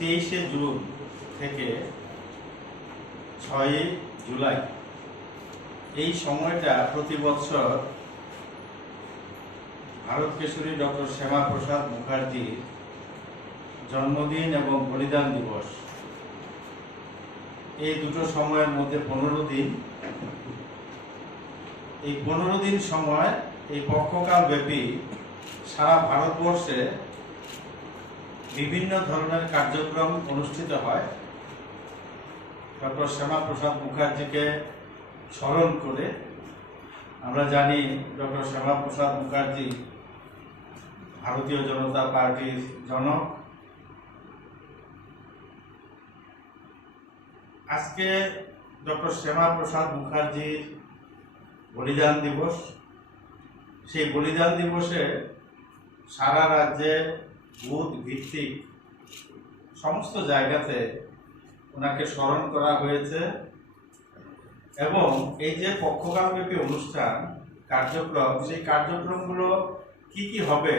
23 June থেকে 6 জুলাই এই সময়টা প্রতি বছর ভারত কেশরী ডক্টর শ্যামাপ্রসাদ মুখার্জির জন্মদিন এবং বলিদান দিবস। এই দুটো সময়ের মধ্যে 15 দিন, এই 15 দিন সময় এই পক্ষকাল ব্যাপী সারা ভারতবর্ষে বিভিন্ন ধরনের কার্যক্রম অনুষ্ঠিত হয় ডক্টর শ্যামাপ্রসাদ মুখার্জিকে স্মরণ করে। আমরা জানি ডক্টর শ্যামাপ্রসাদ মুখার্জি ভারতীয় জনতা পার্টির জনক। আজকে ডক্টর শ্যামাপ্রসাদ মুখার্জির বলিদান দিবস। সেই বলিদান দিবসে সারা রাজ্যে বুথ ভিত্তিক সমস্ত জায়গাতে ওনাকে স্মরণ করা হয়েছে এবং এই যে পক্ষকালব্যাপী অনুষ্ঠান কার্যক্রম, সেই কার্যক্রমগুলো কি কি হবে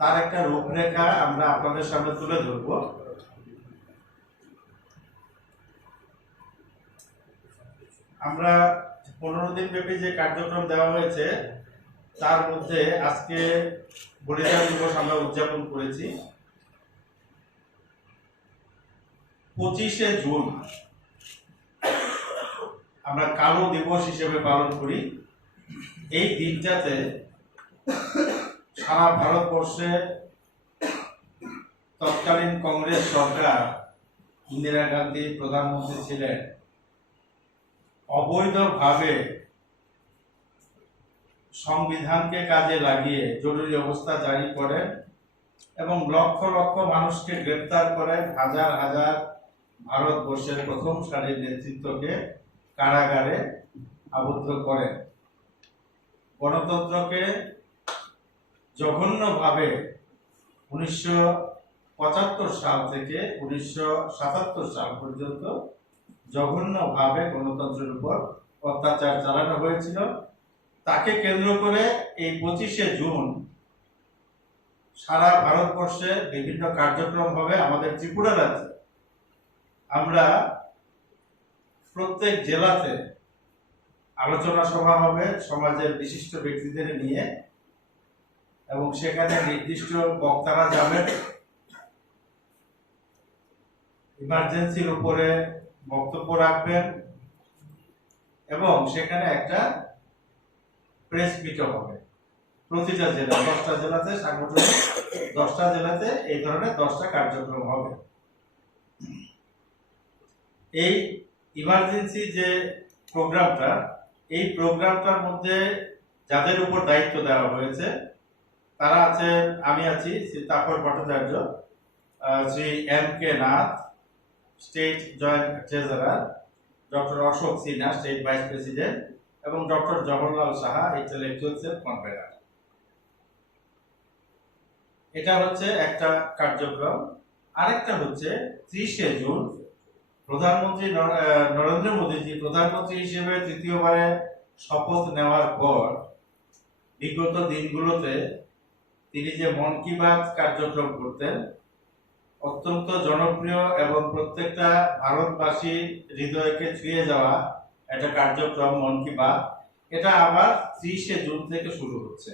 তার একটা রূপরেখা আমরা আপনাদের সামনে তুলে ধরব। আমরা 15 দিন ব্যাপী যে কার্যক্রম দেওয়া হয়েছে তার মধ্যে আজকে বলিদান দিবস আমরা উদযাপন করেছি। 25শে জুন আমরা কালো দিবস হিসেবে পালন করি। এই দিনটাতে সারা ভারতবর্ষে তৎকালীন কংগ্রেস সরকার, ইন্দিরা গান্ধী প্রধানমন্ত্রী ছিলেন, অবৈধভাবে সংবিধানকে কাজে লাগিয়ে জরুরি অবস্থা জারি করেন এবং লক্ষ লক্ষ মানুষকে গ্রেপ্তার করেন। হাজার হাজার ভারতবর্ষের প্রথম সারির নেতৃত্বকে কারাগারে আবদ্ধ করেন। গণতন্ত্রকে জঘন্যভাবে 1975 সাল থেকে 1977 সাল পর্যন্ত জঘন্যভাবে গণতন্ত্রের উপর অত্যাচার চালানো হয়েছিল। তাকে কেন্দ্র করে এই 25শে জুন সারা ভারতবর্ষে বিভিন্ন কার্যক্রম হবে। আমাদের ত্রিপুরা রাজ্যে আমরা প্রত্যেক জেলাতে আলোচনা সভা হবে সমাজের বিশিষ্ট ব্যক্তিদের নিয়ে এবং সেখানে নির্দিষ্ট বক্তারা যাবেন। ইমার্জেন্সির উপরে বক্তব্য রাখবেন এবং সেখানে একটা প্রেস মিটও হবে। প্রতিটা জেলা 10টা জেলাতে সাংগঠনিক 10টা জেলাতে এই ধরনের 10টা কার্যক্রম হবে। এই ইমার্জেন্সি যে প্রোগ্রামটা, এই প্রোগ্রামটার মধ্যে যাদের উপর দায়িত্ব দেওয়া হয়েছে তারা আছে, আমি আছি Shri Tapar Bhattacharya, Shri M.K. Nath state joint treasurer, doctor Ashok Sinha state vice president এবং doctor Jawaharlal Saha intellectual cell convener. এটা হচ্ছে একটা কার্যক্রম। আরেকটা হচ্ছে 30শে জুন প্রধানমন্ত্রী নরেন্দ্র মোদীজি প্রধানমন্ত্রী হিসেবে তৃতীয়বারে শপথ নেওয়ার পর বিগত দিনগুলোতে তিনি যে মন কি বাত কার্যক্রম করতেন, অত্যন্ত জনপ্রিয় এবং প্রত্যেকটা ভারতবাসীর হৃদয়কে ছুঁয়ে যাওয়া একটা কার্যক্রম মন কি বাত, এটা আবার 30শে জুন থেকে শুরু হচ্ছে।